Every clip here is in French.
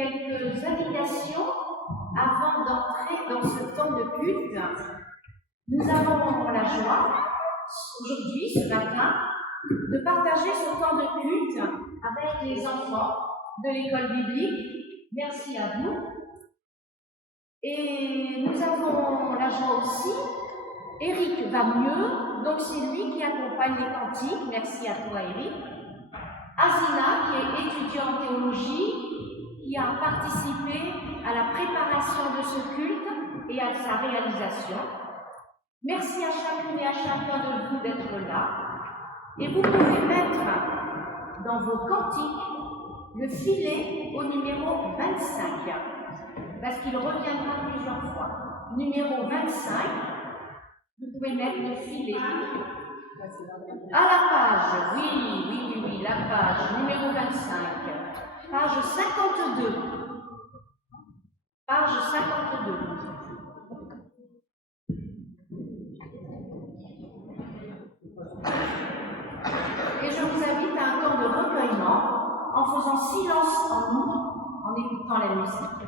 quelques indications avant d'entrer dans ce temps de culte. Nous avons la joie, aujourd'hui, ce matin, de partager ce temps de culte avec les enfants de l'école biblique. Merci à vous. Et nous avons la joie aussi. Eric va mieux, donc c'est lui qui accompagne les cantiques. Merci à toi, Eric. Azina, qui est étudiant en théologie, qui a participé à la préparation de ce culte et à sa réalisation. Merci à chacune et à chacun de vous d'être là. Et vous pouvez mettre dans vos cantiques le filet au numéro 25, parce qu'il reviendra plusieurs fois. Numéro 25, vous pouvez mettre le filet à la page, oui, la page numéro 25, page 52. Page 52. Et je vous invite à un temps de recueillement en faisant silence en nous, en écoutant la musique.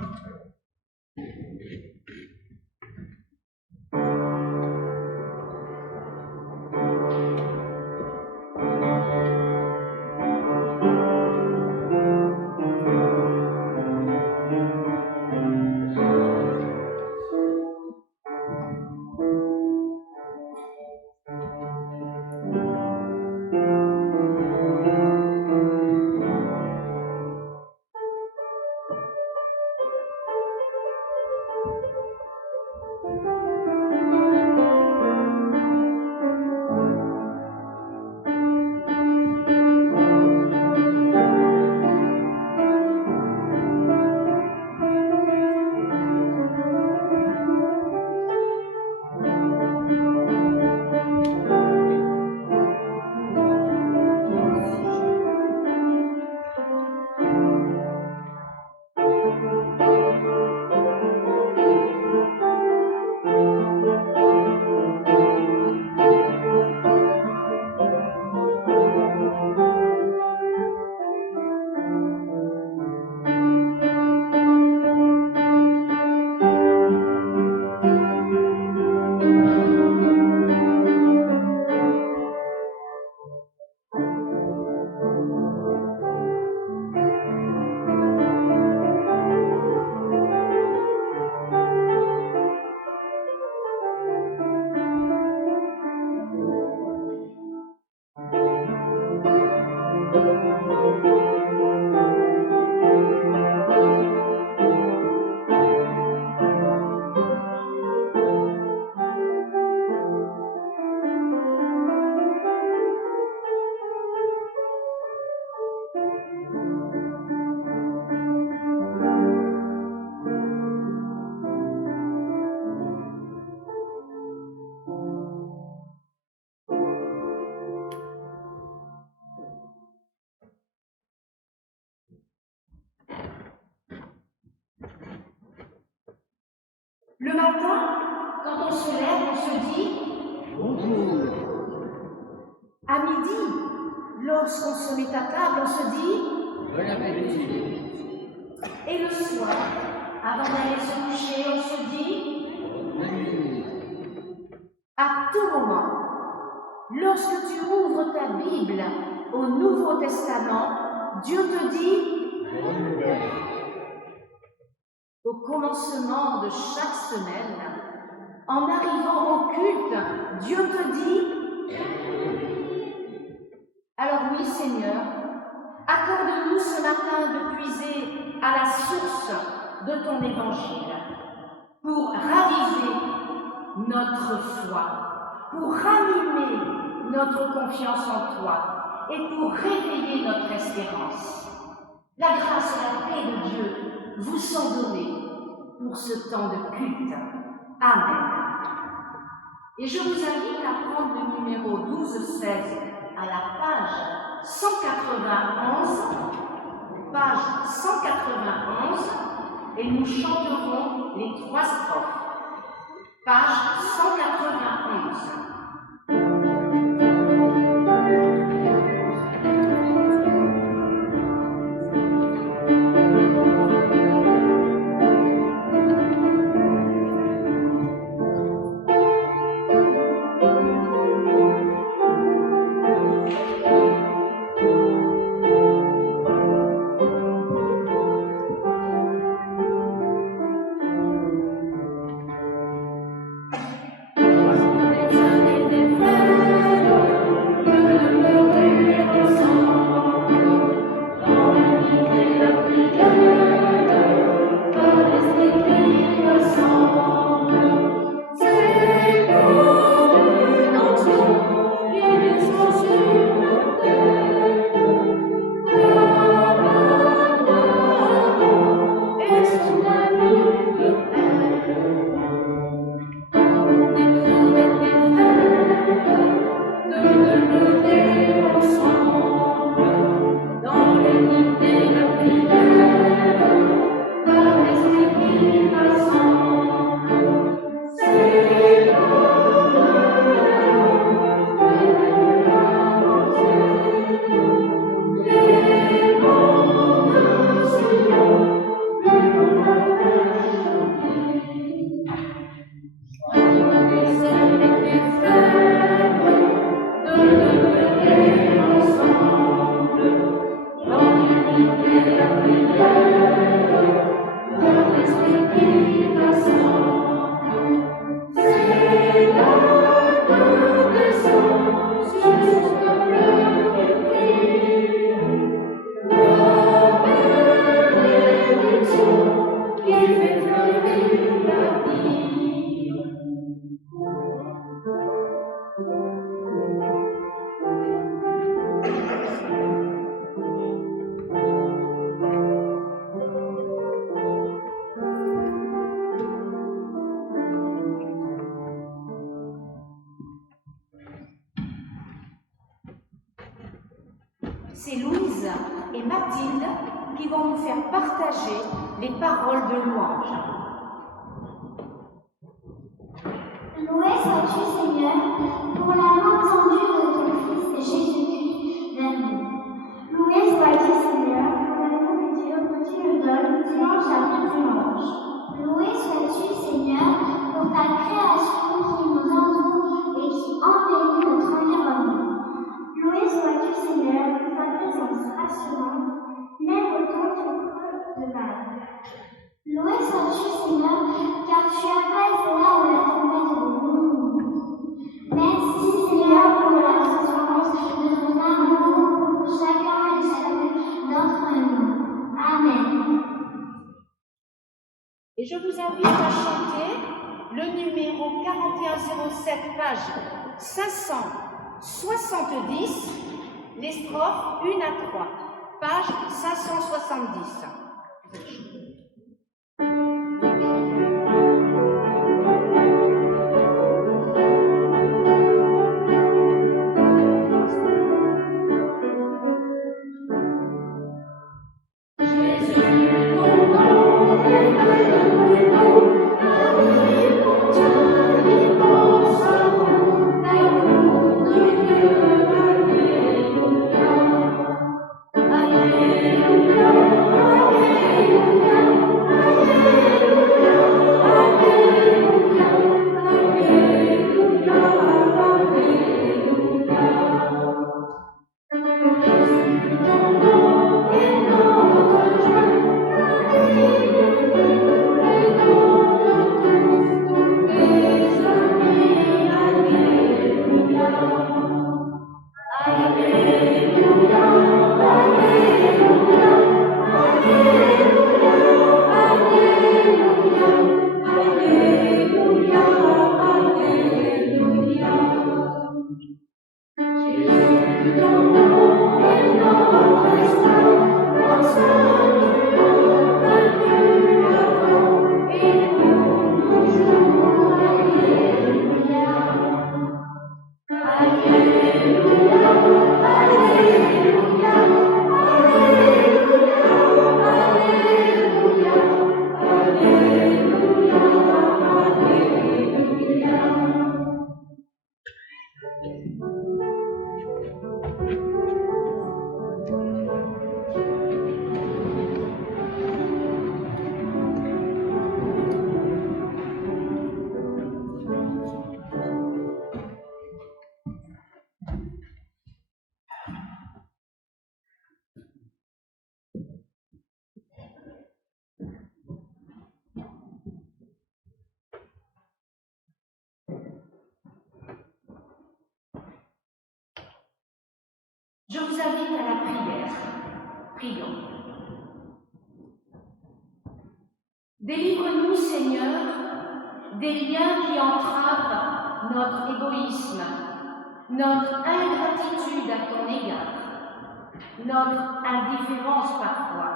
Le matin, quand on se lève, on se dit bonjour. À midi, lorsqu'on se met à table, on se dit bon appétit. Et le soir, avant d'aller se coucher, on se dit bonjour. À tout moment, lorsque tu ouvres ta Bible au Nouveau Testament, Dieu te dit bonjour. Au commencement de chaque semaine, en arrivant au culte, Dieu te dit « Alors oui, Seigneur, accorde-nous ce matin de puiser à la source de ton évangile pour raviver notre foi, pour ranimer notre confiance en toi et pour réveiller notre espérance. La grâce et la paix de Dieu vous sont donnés pour ce temps de culte. Amen. Et je vous invite à prendre le numéro 12-16 à la page 191, page 191, et nous chanterons les 3 strophes. Page 191. C'est Louise et Mathilde qui vont nous faire partager les paroles de louange. Loué sois-tu, Seigneur, pour l'amour tendu de ton Fils Jésus-Christ vers nous. Loué sois-tu, Seigneur, pour la nourriture que tu nous donnes dimanche après dimanche. Loué sois-tu, Seigneur, pour ta création qui nous entoure et qui embellit notre environnement. Loué sois-tu, Seigneur, pour ta présence rassurante, même au temps du creux de mal. Loué sois-tu, Seigneur, car tu apaises là où la tempête gronde. Merci, Seigneur, pour la transparence de ton amour pour chacun et chacune d'entre nous. Amen. Et je vous invite à chanter le numéro 4107, page 570, les strophes 1 à 3, page 570. Je vous invite à la prière. Prions. Délivre-nous, Seigneur, des liens qui entravent notre égoïsme, notre ingratitude à ton égard, notre indifférence parfois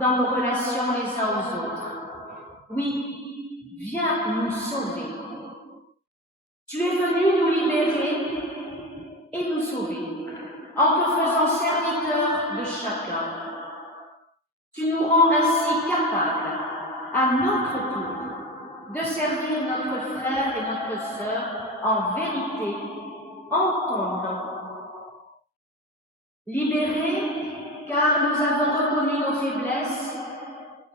dans nos relations les uns aux autres. Oui, viens nous sauver. Tu es venu nous libérer et nous sauver, en te faisant serviteurs de chacun. Tu nous rends ainsi capables, à notre tour, de servir notre frère et notre sœur en vérité, en ton nom. Libérés, car nous avons reconnu nos faiblesses,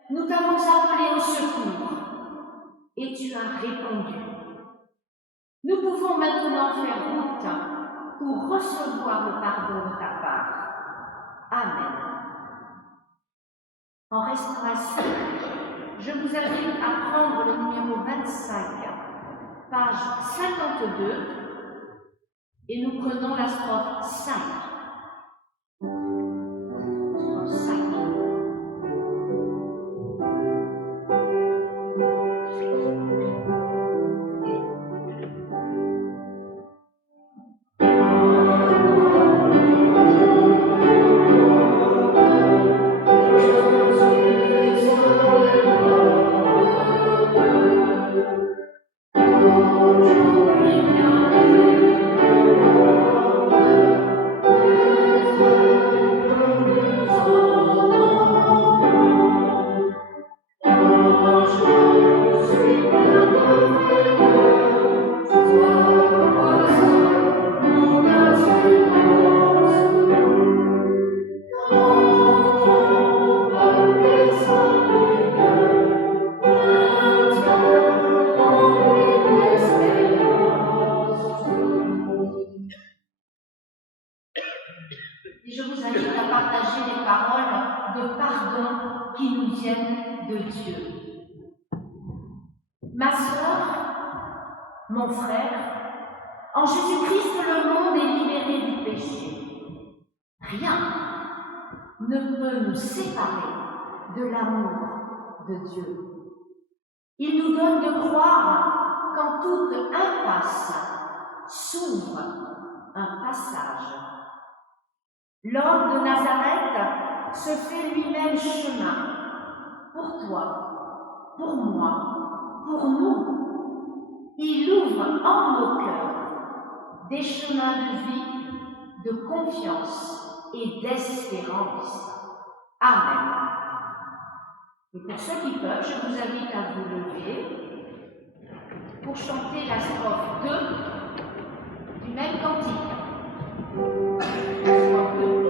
nous t'avons appelé au secours, et tu as répondu. Nous pouvons maintenant faire route pour recevoir le pardon de ta part. Amen. En restant assis, je vous invite à prendre le numéro 25, page 52, et nous prenons la strophe 5. Strophe 5. pardon qui nous viennent de Dieu. Ma sœur, mon frère, en Jésus-Christ, le monde est libéré du péché. Rien ne peut nous séparer de l'amour de Dieu. Il nous donne de croire qu'en toute impasse s'ouvre un passage. L'homme de Nazareth se fait lui-même chemin pour toi, pour moi, pour nous. Il ouvre en nos cœurs des chemins de vie, de confiance et d'espérance. Amen. Et pour ceux qui peuvent, je vous invite à vous lever pour chanter la strophe 2 du même cantique. La strophe 2.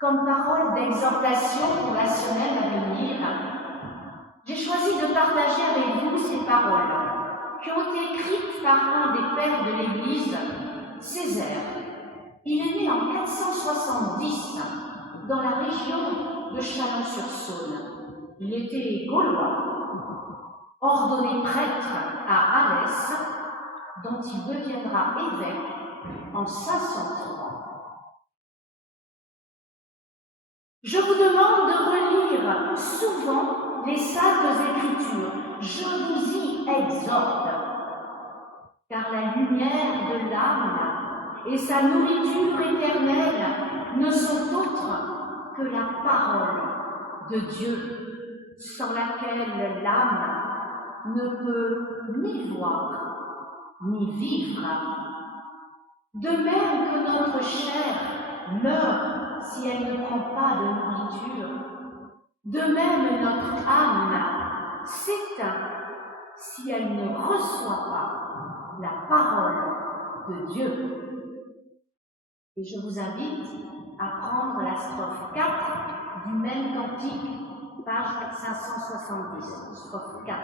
Comme parole d'exhortation pour la semaine à venir, j'ai choisi de partager avec vous ces paroles qui ont été écrites par un des pères de l'Église, Césaire. Il est né en 470 dans la région de Chalon-sur-Saône. Il était gaulois, ordonné prêtre à Alès, dont il deviendra évêque en 503. Je vous demande de relire souvent les Saintes Écritures. Je vous y exhorte, car la lumière de l'âme et sa nourriture éternelle ne sont autres que la parole de Dieu, sans laquelle l'âme ne peut ni voir ni vivre. De même que notre chair meurt si elle ne prend pas de nourriture, de même notre âme s'éteint si elle ne reçoit pas la parole de Dieu. Et je vous invite à prendre la strophe 4 du même cantique, page 570, strophe 4.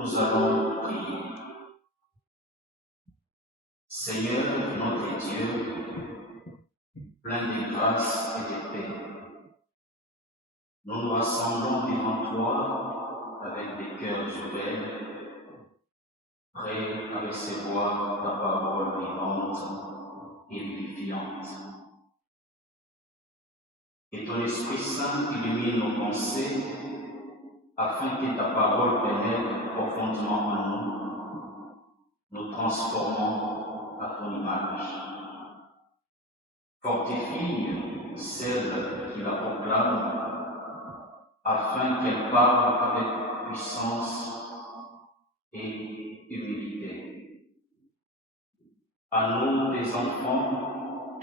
Nous allons prier. Seigneur, notre Dieu, plein de grâce et de paix, nous nous rassemblons devant toi avec des cœurs ouverts, prêts à recevoir ta parole vivante et vivifiante. Et ton Esprit Saint illumine nos pensées afin que ta parole pénètre profondément en nous transformant à ton image. Fortifie celle qui la proclame afin qu'elle parle avec puissance et humilité. À nous, des enfants,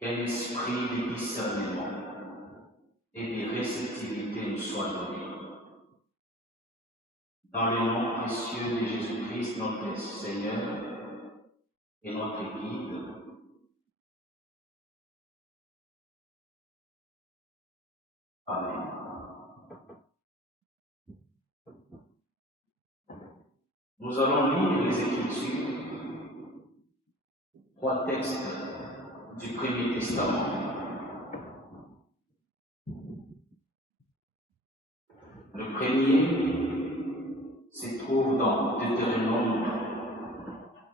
qu'un esprit de discernement et de réceptivité nous soit donné. Dans le nom précieux de Jésus-Christ, notre Seigneur et notre Guide, Amen. Nous allons lire les Écritures, 3 textes du Premier Testament. Le premier se trouve dans Deutéronome,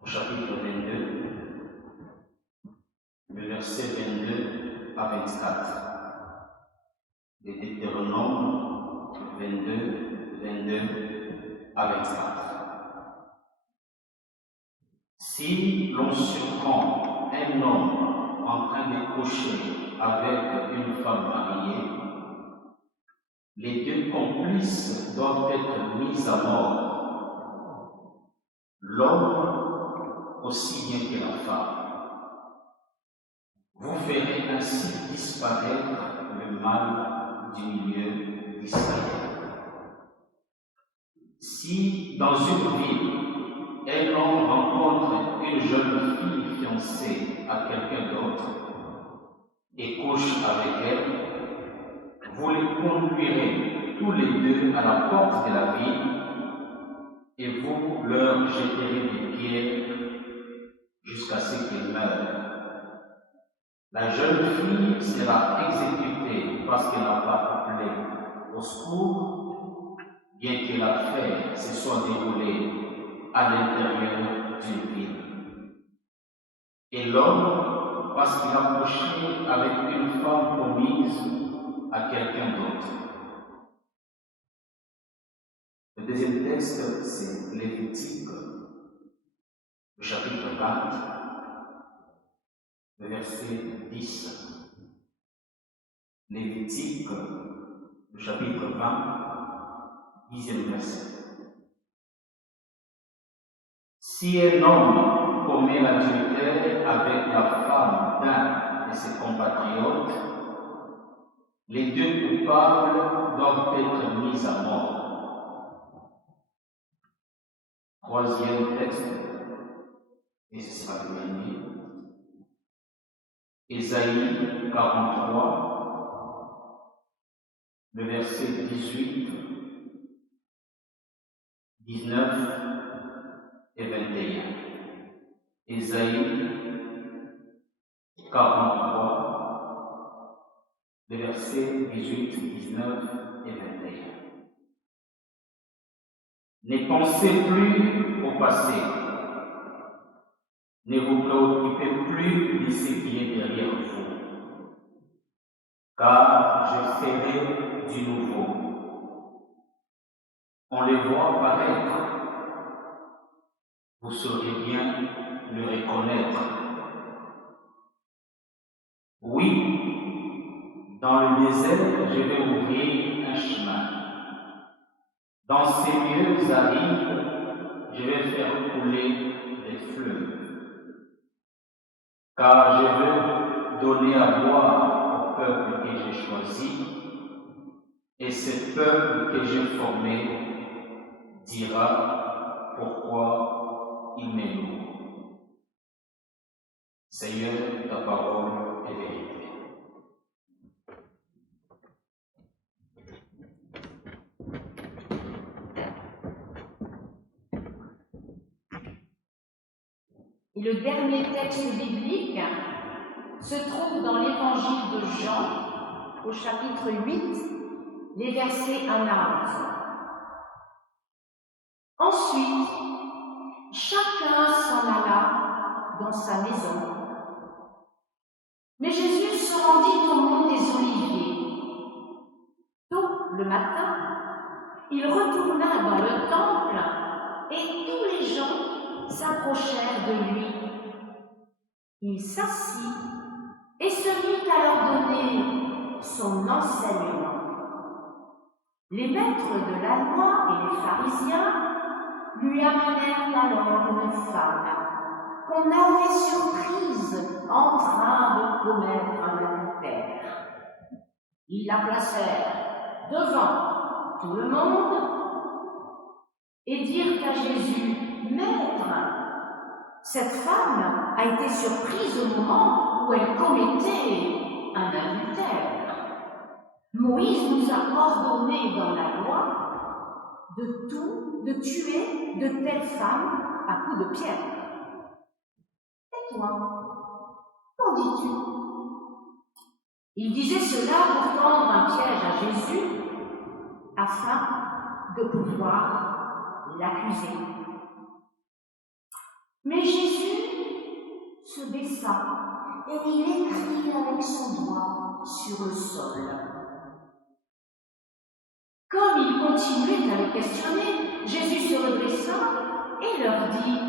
au chapitre 22, le verset 22 à 24. De Deutéronome 22 à 24. Si l'on surprend un homme en train de coucher avec une femme mariée, les 2 complices doivent être mis à mort, l'homme aussi bien que la femme. Vous ferez ainsi disparaître le mal du milieu d'Israël. Si dans une ville, un homme rencontre une jeune fille fiancée à quelqu'un d'autre et couche avec elle, vous les conduirez tous les 2 à la porte de la ville et vous leur jetterez des pierres jusqu'à ce qu'ils meurent. La jeune fille sera exécutée parce qu'elle n'a pas appelé au secours, bien que l'affaire se soit déroulée à l'intérieur d'une ville. Et l'homme, parce qu'il a couché avec une femme promise à quelqu'un d'autre. Le deuxième texte, c'est Lévitique, le chapitre 20, le verset 10. Lévitique, le chapitre 20, 10e verset. Si un homme commet l'adultère avec la femme d'un de ses compatriotes, les 2 coupables doivent être mis à mort. 3e texte, et ce sera le dernier. Ésaïe 43, le verset 18, 19 et 21. Ésaïe 43, les versets 18, 19 et 21. Ne pensez plus au passé. Ne vous préoccupez plus de ce qui est derrière vous, car je ferai du nouveau. On les voit paraître. Vous saurez bien le reconnaître. Oui, dans le désert, je vais ouvrir un chemin. Dans ces lieux arides, je vais faire couler des fleuves. Car je veux donner à boire au peuple que j'ai choisi, et ce peuple que j'ai formé dira pourquoi il m'est lourd. Seigneur, ta parole est vérité. Et le dernier texte biblique se trouve dans l'évangile de Jean, au chapitre 8, les versets 1 à 11. Ensuite, chacun s'en alla dans sa maison. Mais Jésus se rendit au mont des Oliviers. Tôt le matin, il retourna dans le temple et tous les gens s'approchèrent de lui. Il s'assit et se mit à leur donner son enseignement. Les maîtres de la loi et les pharisiens lui amenèrent alors une femme qu'on avait surprise en train de commettre un adultère. Ils la placèrent devant tout le monde et dirent à Jésus, « Maître, cette femme a été surprise au moment où elle commettait un adultère. Moïse nous a ordonné dans la loi de tuer de telles femmes à coups de pierre. Et toi, qu'en dis-tu » Il disait cela pour tendre un piège à Jésus afin de pouvoir l'accuser. Mais Jésus se baissa et il écrit avec son doigt sur le sol. Comme il continuait à les questionner, Jésus se redressa et leur dit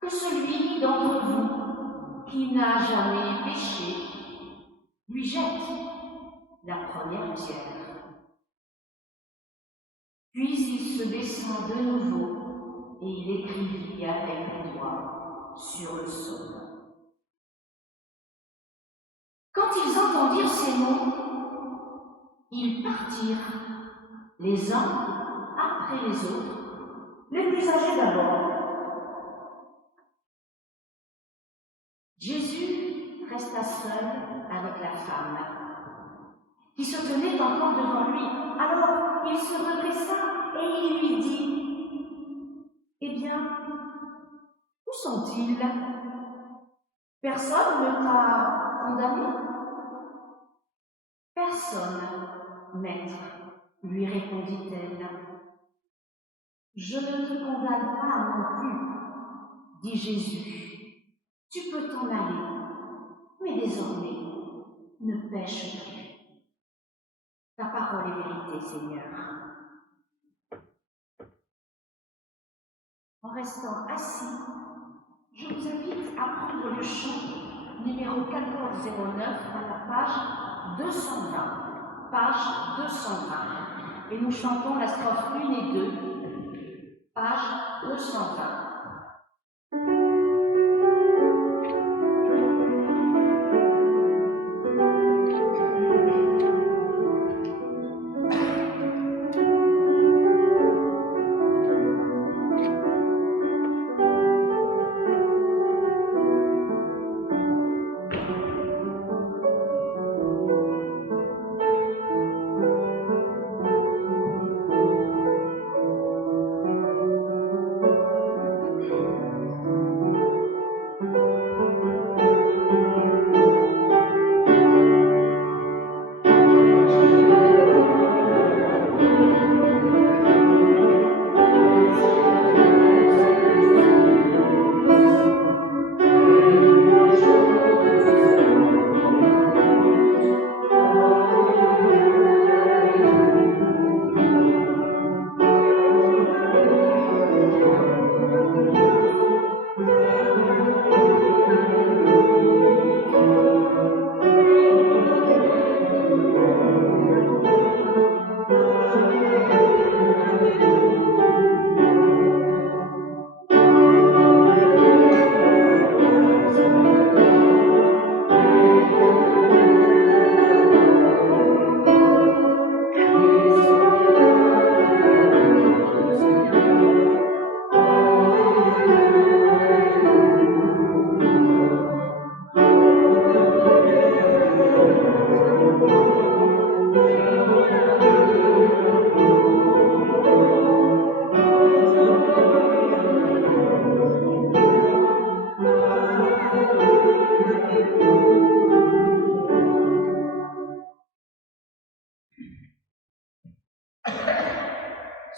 que celui d'entre vous qui n'a jamais péché lui jette la première pierre. Puis il se baissa de nouveau et il écrivit avec les doigts sur le sol. Quand ils entendirent ces mots, ils partirent, les uns après les autres, les plus âgés d'abord. Jésus resta seul avec la femme, qui se tenait encore devant lui. Alors il se redressa et il lui dit, « Eh bien, où sont-ils? Personne ne t'a condamné ?» ?»« Personne, maître, lui répondit-elle. »« Je ne te condamne pas non plus, dit Jésus. Tu peux t'en aller, mais désormais, ne pêche plus. Ta parole est vérité, Seigneur. » En restant assis, je vous invite à prendre le chant numéro 1409 à la page 220. Page 220. Et nous chantons la strophe 1 et 2, page 220.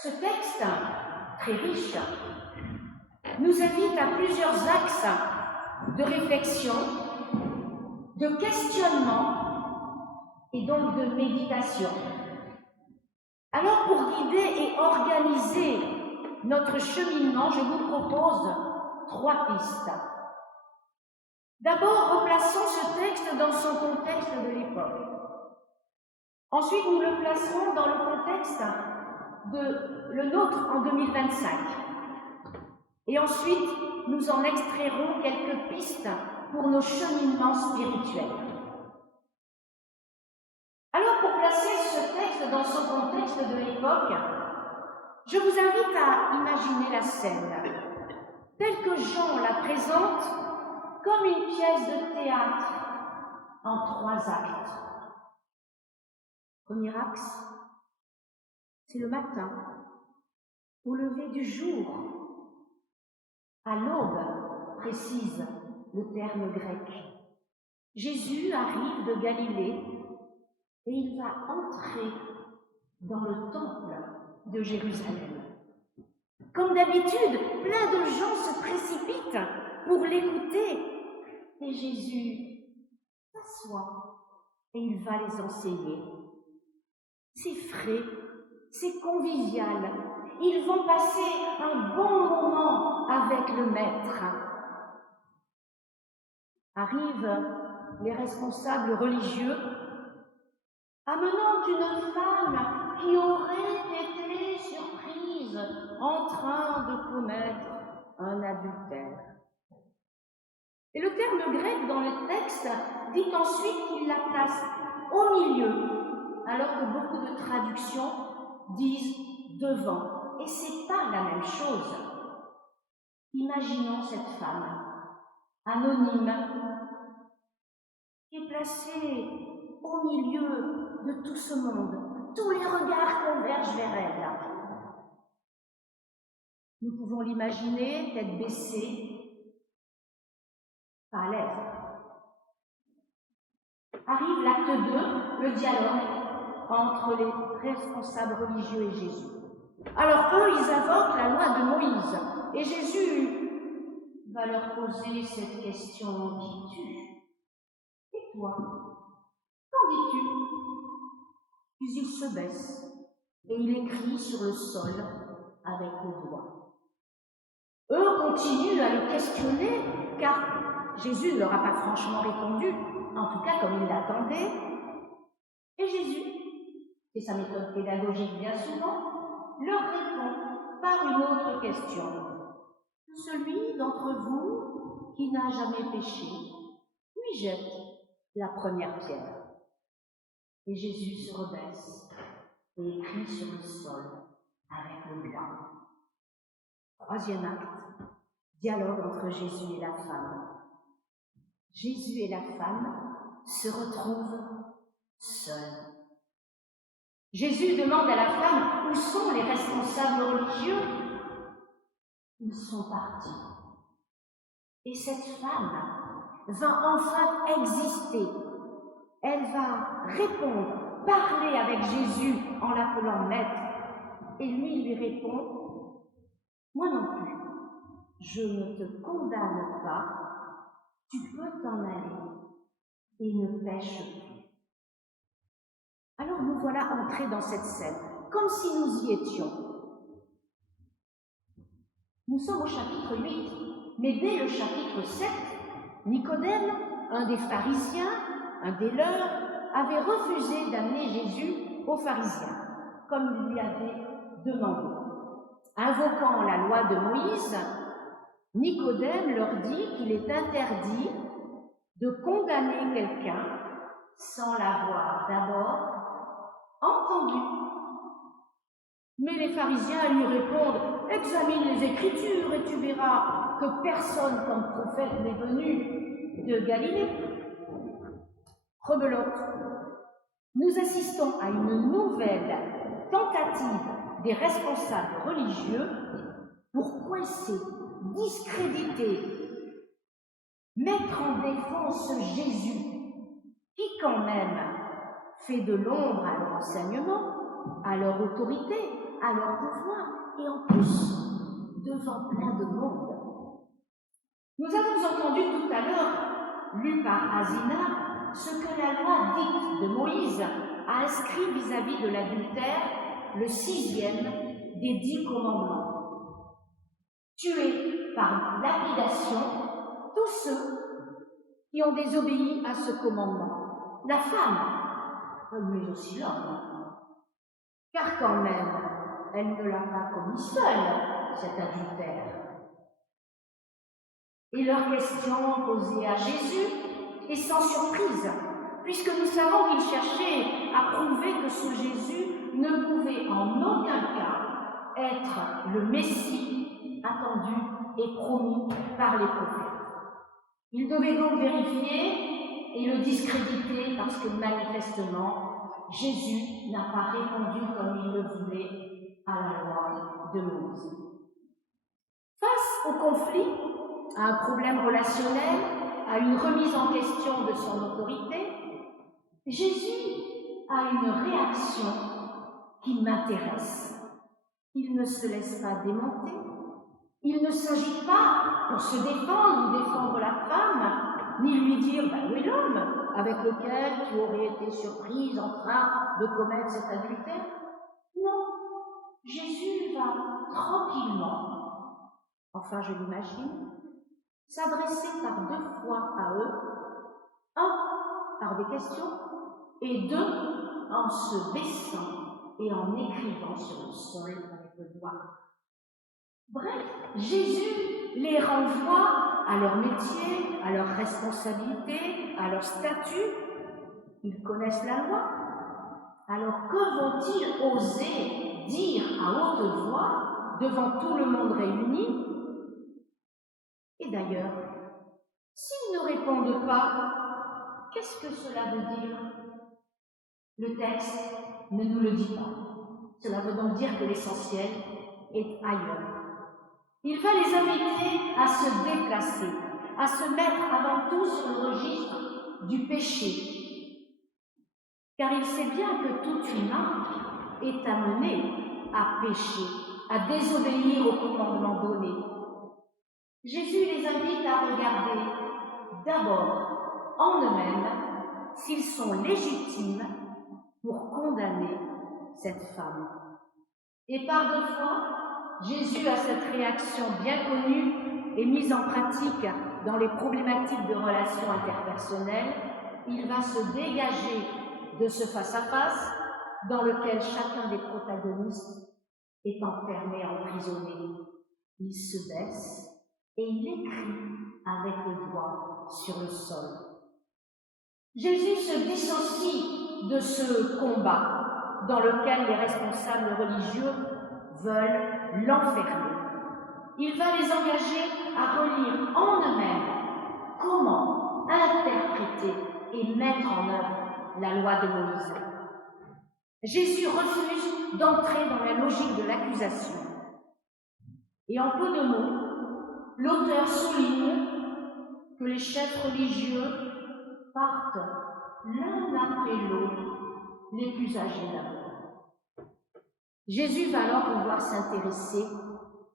Ce texte, très riche, nous invite à plusieurs axes de réflexion, de questionnement et donc de méditation. Alors, pour guider et organiser notre cheminement, je vous propose 3 pistes. D'abord, replaçons ce texte dans son contexte de l'époque. Ensuite, nous le placerons dans le contexte de le nôtre en 2025. Et ensuite, nous en extrairons quelques pistes pour nos cheminements spirituels. Alors, pour placer ce texte dans son contexte de l'époque, je vous invite à imaginer la scène, telle que Jean la présente comme une pièce de théâtre en 3 actes. Premier axe, c'est le matin, au lever du jour, à l'aube, précise le terme grec. Jésus arrive de Galilée et il va entrer dans le temple de Jérusalem. Comme d'habitude, plein de gens se précipitent pour l'écouter. Et Jésus s'assoit et il va les enseigner. C'est frais, c'est convivial. Ils vont passer un bon moment avec le Maître. Arrivent les responsables religieux, amenant une femme qui aurait été surprise en train de commettre un adultère. Et le terme grec dans le texte dit ensuite qu'il la place au milieu, alors que beaucoup de traductions disent devant. Et c'est pas la même chose. Imaginons cette femme, anonyme, qui est placée au milieu de tout ce monde. Tous les regards convergent vers elle. Nous pouvons l'imaginer, tête baissée, pas à l'aise. Arrive l'acte 2, le dialogue entre les responsables religieux et Jésus. Alors eux, ils invoquent la loi de Moïse, et Jésus va leur poser cette question qui tue. Et toi, qu'en dis-tu? Puis il se baisse et il écrit sur le sol avec le doigt. Eux continuent à le questionner, car Jésus ne leur a pas franchement répondu, en tout cas comme ils l'attendaient. Et Jésus, c'est sa méthode pédagogique bien souvent, leur répond par une autre question. Celui d'entre vous qui n'a jamais péché, lui jette la première pierre. Et Jésus se rebaisse et écrit sur le sol avec le doigt. 3e acte, dialogue entre Jésus et la femme. Jésus et la femme se retrouvent seuls. Jésus demande à la femme où sont les responsables religieux. Ils sont partis. Et cette femme va enfin exister. Elle va répondre, parler avec Jésus en l'appelant maître. Et lui répond, moi non plus, je ne te condamne pas, tu peux t'en aller et ne pêche plus. Alors nous voilà entrés dans cette scène, comme si nous y étions. Nous sommes au chapitre 8, mais dès le chapitre 7, Nicodème, un des pharisiens, un des leurs, avait refusé d'amener Jésus aux pharisiens, comme il lui avait demandé. Invoquant la loi de Moïse, Nicodème leur dit qu'il est interdit de condamner quelqu'un sans l'avoir d'abord entendu. Mais les pharisiens lui répondent, examine les Écritures et tu verras que personne comme prophète n'est venu de Galilée. Rebelote. Nous assistons à une nouvelle tentative des responsables religieux pour coincer, discréditer, mettre en défense Jésus, qui quand même fait de l'ombre à leur enseignement, à leur autorité, à leur pouvoir, et en plus, devant plein de monde. Nous avons entendu tout à l'heure, lu par Asina, ce que la loi dite de Moïse a inscrit vis-à-vis de l'adultère, le 6e des 10 commandements. Tuer par lapidation tous ceux qui ont désobéi à ce commandement. La femme, mais aussi l'homme. Car quand même, elle ne l'a pas commis seule, cet adultère. Et leur question posée à Jésus est sans surprise, puisque nous savons qu'il cherchait à prouver que ce Jésus ne pouvait en aucun cas être le Messie attendu et promis par les prophètes. Il devait donc vérifier et le discréditer parce que manifestement, Jésus n'a pas répondu comme il le voulait à la loi de Moïse. Face au conflit, à un problème relationnel, à une remise en question de son autorité, Jésus a une réaction qui m'intéresse. Il ne se laisse pas démonter. Il ne s'agit pas pour se défendre ou défendre la femme, ni lui dire « où est l'homme avec lequel tu aurais été surprise en train de commettre cet adultère ?» Non, Jésus va tranquillement, enfin je l'imagine, s'adresser par 2 fois à eux, 1 par des questions et 2 en se baissant et en écrivant sur le sol avec le doigt. Bref, Jésus les renvoie à leur métier, à leur responsabilité, à leur statut. Ils connaissent la loi. Alors que vont-ils oser dire à haute voix devant tout le monde réuni? Et d'ailleurs, s'ils ne répondent pas, qu'est-ce que cela veut dire? Le texte ne nous le dit pas. Cela veut donc dire que l'essentiel est ailleurs. Il va les inviter à se déplacer, à se mettre avant tout sur le registre du péché. Car il sait bien que tout humain est amené à pécher, à désobéir aux commandements donnés. Jésus les invite à regarder d'abord en eux-mêmes s'ils sont légitimes pour condamner cette femme. Et par 2 fois, Jésus a cette réaction bien connue et mise en pratique dans les problématiques de relations interpersonnelles. Il va se dégager de ce face-à-face dans lequel chacun des protagonistes est enfermé, emprisonné. Il se baisse et il écrit avec le doigt sur le sol. Jésus se dissocie de ce combat dans lequel les responsables religieux veulent l'enfermer. Il va les engager à relire en eux-mêmes comment interpréter et mettre en œuvre la loi de Moïse. Jésus refuse d'entrer dans la logique de l'accusation. Et en peu de mots, l'auteur souligne que les chefs religieux partent l'un après l'autre, les plus âgés d'abord. Jésus va alors pouvoir s'intéresser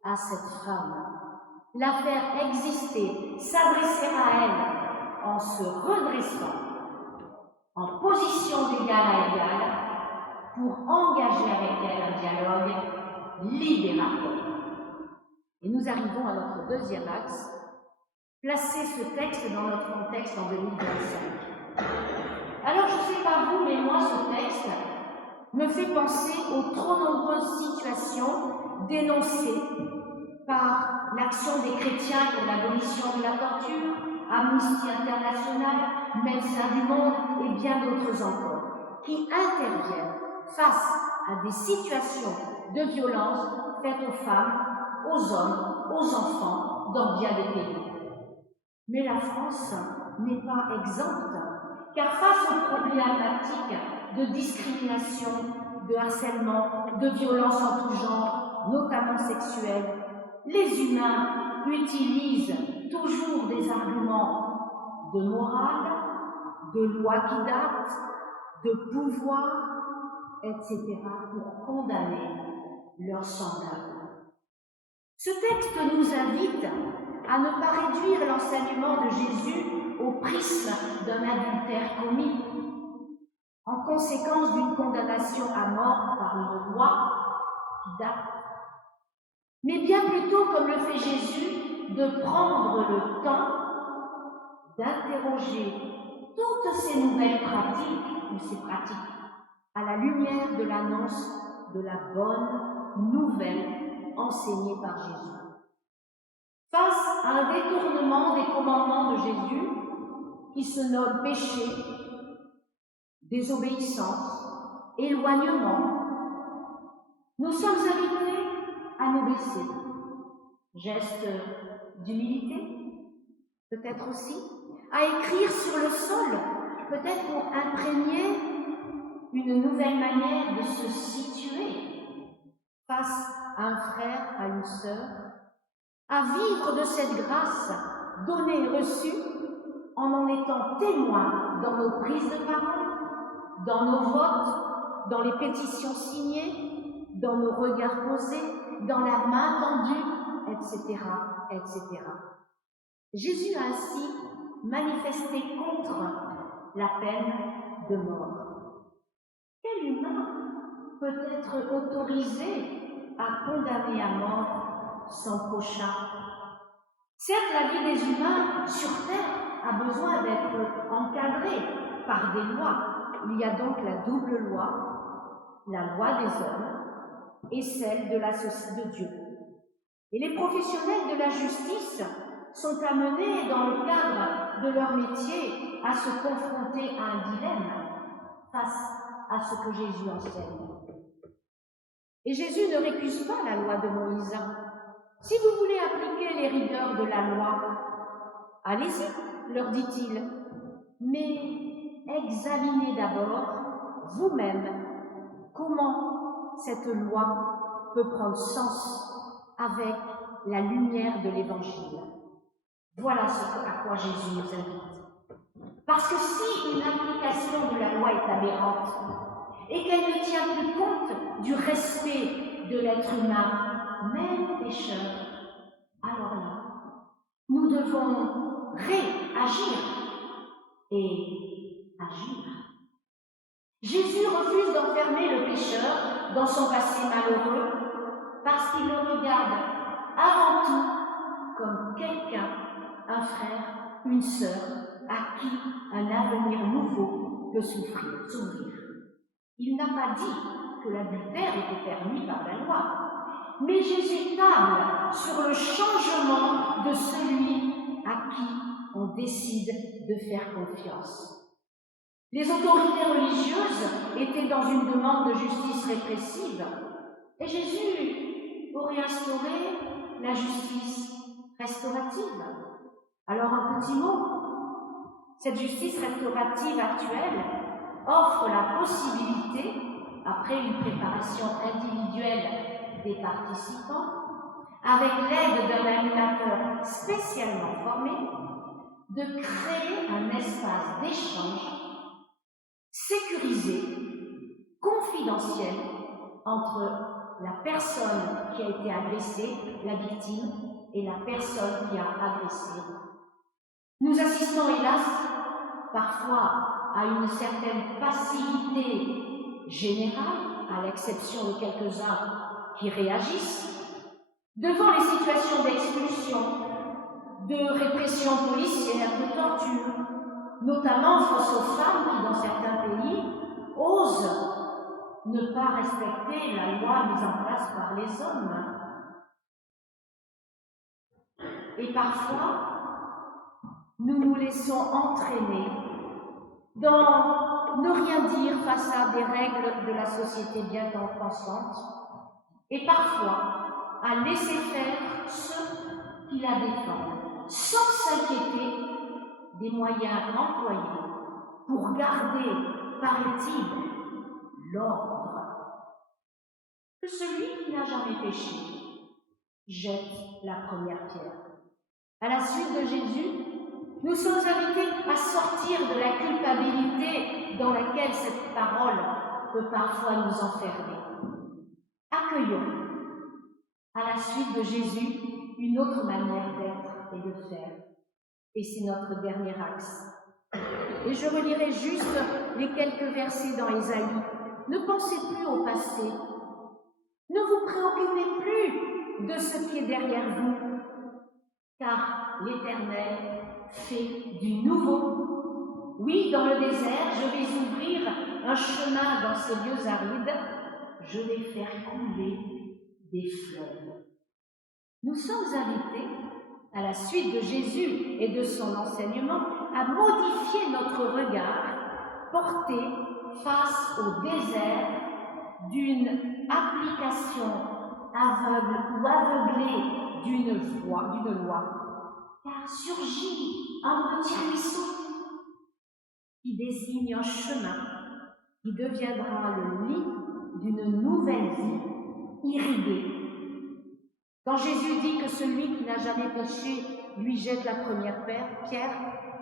à cette femme, la faire exister, s'adresser à elle en se redressant, en position d'égal à égal, pour engager avec elle un dialogue libérateur. Et nous arrivons à notre deuxième axe, placer ce texte dans notre contexte en 2025. Alors, je ne sais pas vous, mais moi, ce texte me fait penser aux trop nombreuses situations dénoncées par l'action des chrétiens pour l'abolition de la torture, Amnesty International, Médecins du Monde et bien d'autres encore, qui interviennent face à des situations de violence faites aux femmes, aux hommes, aux enfants dans bien des pays. Mais la France n'est pas exempte, car face aux problématiques de discrimination, de harcèlement, de violence en tout genre, notamment sexuelle, les humains utilisent toujours des arguments de morale, de loi qui date, de pouvoir, etc., pour condamner leurs semblables. Ce texte nous invite à ne pas réduire l'enseignement de Jésus au prisme d'un adultère commis, en conséquence d'une condamnation à mort par une loi qui date, mais bien plutôt, comme le fait Jésus, de prendre le temps d'interroger toutes ces nouvelles pratiques, ou ces pratiques à la lumière de l'annonce de la bonne nouvelle enseignée par Jésus. Face à un détournement des commandements de Jésus, qui se nomme péché, désobéissance, éloignement, nous sommes invités à nous baisser. Geste d'humilité, peut-être aussi, à écrire sur le sol, peut-être pour imprégner une nouvelle manière de se situer face à un frère, à une sœur, à vivre de cette grâce donnée et reçue en étant témoin dans nos prises de parole, dans nos votes, dans les pétitions signées, dans nos regards posés, dans la main tendue, etc., etc. Jésus a ainsi manifesté contre la peine de mort. Quel humain peut être autorisé à condamner à mort son prochain? Certes, la vie des humains sur terre a besoin d'être encadrée par des lois. Il y a donc la double loi, la loi des hommes et celle de la société de Dieu. Et les professionnels de la justice sont amenés, dans le cadre de leur métier, à se confronter à un dilemme face à ce que Jésus enseigne. Et Jésus ne récuse pas la loi de Moïse. Si vous voulez appliquer les rigueurs de la loi, allez-y, leur dit-il, mais examinez d'abord vous-même comment cette loi peut prendre sens avec la lumière de l'Évangile. Voilà à quoi Jésus nous invite. Parce que si une application de la loi est aberrante et qu'elle ne tient plus compte du respect de l'être humain, même pécheur, alors là, nous devons réagir et agir. Jésus refuse d'enfermer le pécheur dans son passé malheureux parce qu'il le regarde avant tout comme quelqu'un, un frère, une sœur, à qui un avenir nouveau peut s'ouvrir. Il n'a pas dit que l'adultère était permis par la loi, mais Jésus table sur le changement de celui à qui on décide de faire confiance. Les autorités religieuses étaient dans une demande de justice répressive, et Jésus aurait instauré la justice restaurative. Alors un petit mot, cette justice restaurative actuelle offre la possibilité, après une préparation individuelle des participants, avec l'aide d'un animateur spécialement formé, de créer un espace d'échange sécurisé, confidentiel, entre la personne qui a été agressée, la victime, et la personne qui a agressé. Nous assistons, hélas, parfois à une certaine passivité générale, à l'exception de quelques-uns qui réagissent, devant les situations d'expulsion, de répression policière, de torture, notamment face aux femmes qui, dans certains pays, osent ne pas respecter la loi mise en place par les hommes. Et parfois, nous nous laissons entraîner dans ne rien dire face à des règles de la société bien pensante, et parfois à laisser faire ceux qui la défendent, sans s'inquiéter des moyens employés pour garder, paraît-il, l'ordre. Que celui qui n'a jamais péché jette la première pierre. À la suite de Jésus, nous sommes invités à sortir de la culpabilité dans laquelle cette parole peut parfois nous enfermer. Accueillons, à la suite de Jésus, une autre manière d'être et de faire. Et c'est notre dernier axe. Et je relirai juste les quelques versets dans Ésaïe. Ne pensez plus au passé. Ne vous préoccupez plus de ce qui est derrière vous, car l'Éternel fait du nouveau. Oui, dans le désert, je vais ouvrir un chemin dans ces lieux arides, je vais faire couler des fleuves. Nous sommes invités, à la suite de Jésus et de son enseignement, à modifier notre regard porté face au désert d'une application aveugle ou aveuglée d'une loi, car surgit un petit ruisseau qui désigne un chemin qui deviendra le lit d'une nouvelle vie irriguée. Quand Jésus dit que celui qui n'a jamais péché lui jette la première pierre,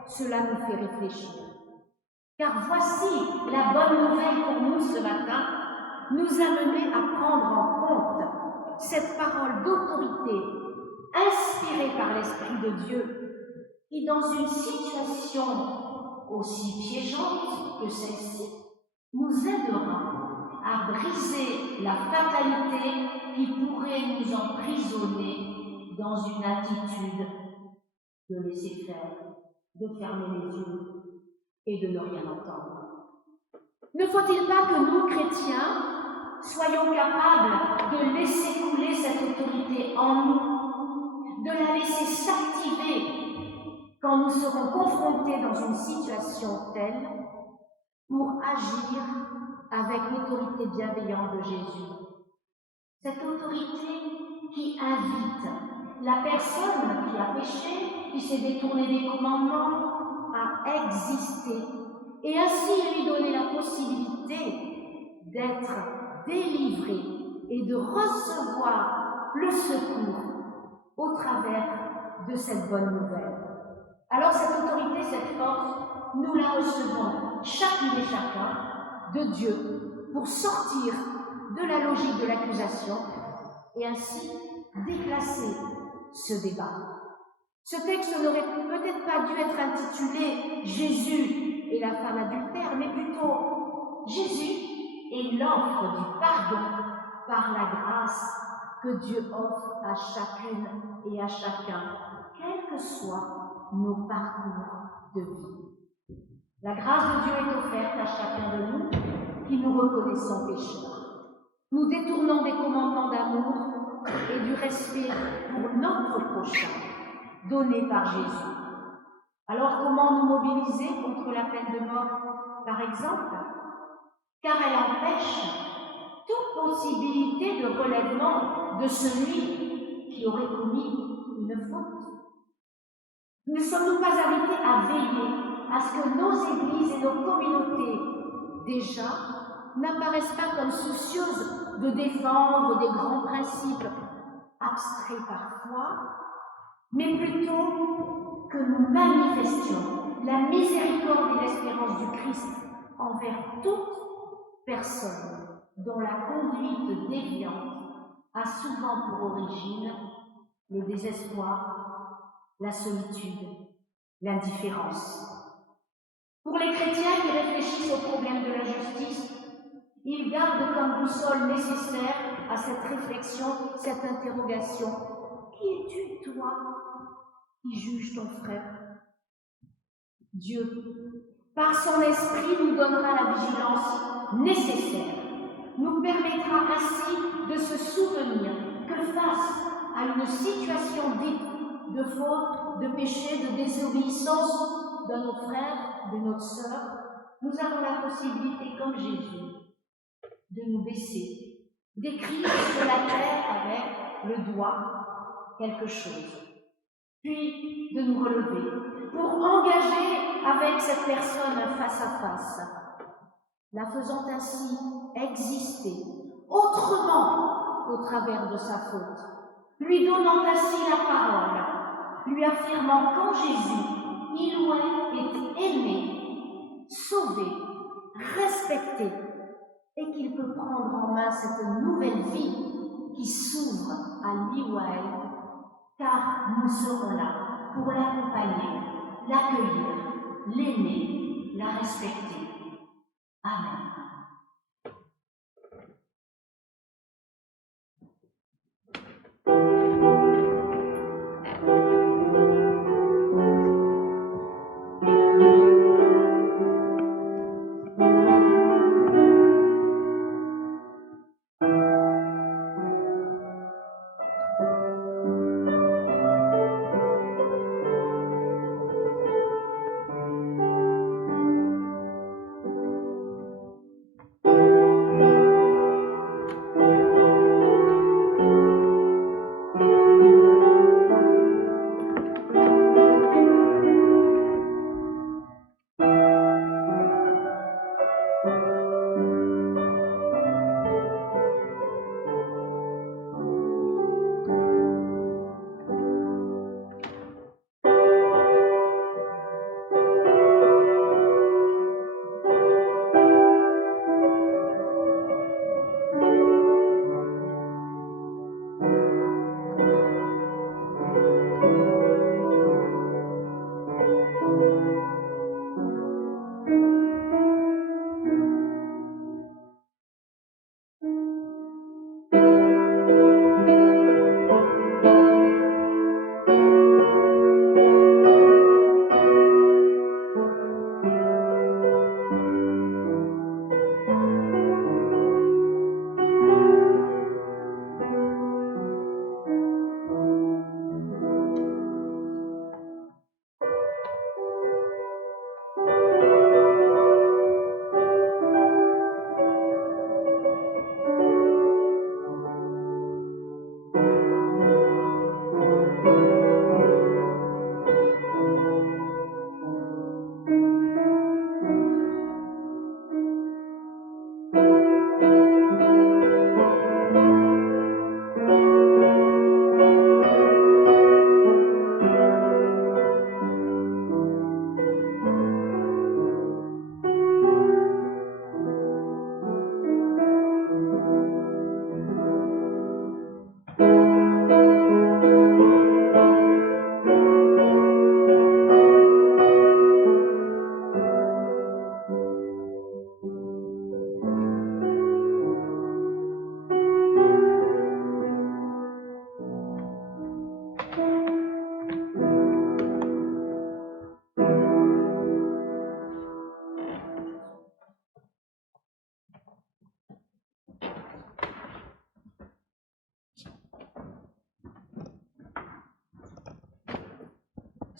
cela nous fait réfléchir. Car voici la bonne nouvelle pour nous ce matin, nous amener à prendre en compte cette parole d'autorité inspirée par l'Esprit de Dieu, qui dans une situation aussi piégeante que celle-ci, nous aidera à briser la fatalité qui pourrait nous emprisonner dans une attitude de laisser faire, de fermer les yeux et de ne rien entendre. Ne faut-il pas que nous, chrétiens, soyons capables de laisser couler cette autorité en nous, de la laisser s'activer quand nous serons confrontés dans une situation telle pour agir avec l'autorité bienveillante de Jésus. Cette autorité qui invite la personne qui a péché, qui s'est détournée des commandements, à exister et ainsi lui donner la possibilité d'être délivré et de recevoir le secours au travers de cette bonne nouvelle. Alors cette autorité, cette force, nous la recevons chacune et chacun de Dieu pour sortir de la logique de l'accusation et ainsi déclasser ce débat. Ce texte n'aurait peut-être pas dû être intitulé « Jésus et la femme adultère », mais plutôt « Jésus et l'offre du pardon par la grâce que Dieu offre à chacune et à chacun, quels que soient nos parcours de vie. » La grâce de Dieu est offerte à chacun de nous qui nous reconnaissons pécheurs. Nous détournons des commandements d'amour et du respect pour notre prochain, donnés par Jésus. Alors comment nous mobiliser contre la peine de mort, par exemple? Car elle empêche toute possibilité de relèvement de celui qui aurait commis une faute. Ne sommes-nous pas invités à veiller à ce que nos églises et nos communautés, déjà, n'apparaissent pas comme soucieuses de défendre des grands principes abstraits parfois, mais plutôt que nous manifestions la miséricorde et l'espérance du Christ envers toute personne dont la conduite déviante a souvent pour origine le désespoir, la solitude, l'indifférence. Pour les chrétiens qui réfléchissent au problème de la justice, ils gardent comme boussole nécessaire à cette réflexion, cette interrogation. Qui es-tu, toi, qui juge ton frère? Dieu, par son esprit, nous donnera la vigilance nécessaire, nous permettra ainsi de se souvenir que face à une situation dite de faute, de péché, de désobéissance de nos frères, de notre sœur, nous avons la possibilité, comme Jésus, de nous baisser, d'écrire sur la terre avec le doigt quelque chose, puis de nous relever pour engager avec cette personne face à face, la faisant ainsi exister autrement qu'au travers de sa faute, lui donnant ainsi la parole, lui affirmant qu'en Jésus, il ou elle est aimé, sauvé, respecté, et qu'il peut prendre en main cette nouvelle vie qui s'ouvre à lui ou à elle, car nous serons là pour l'accompagner, l'accueillir, l'aimer, la respecter. Amen.